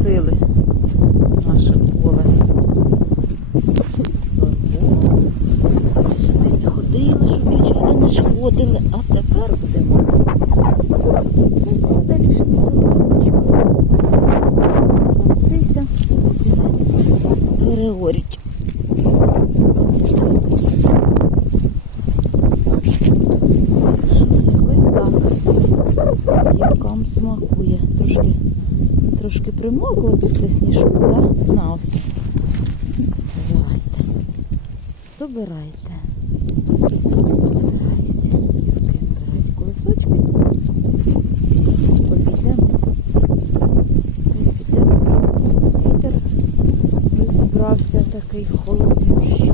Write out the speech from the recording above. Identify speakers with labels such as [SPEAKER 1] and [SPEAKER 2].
[SPEAKER 1] покосили наше поле. Сюди не ходили, щоб нічого не шкодили, а тепер будемо. Далі ще Настися і будемо перегоріть. Смакує. Трошки, трошки примокло після сніжку, да? На ось. Давайте. Собирайте. Збирайте. Дівки збирають колесочки. Обійдемо. Підемо, вітер розібрався такий холодний.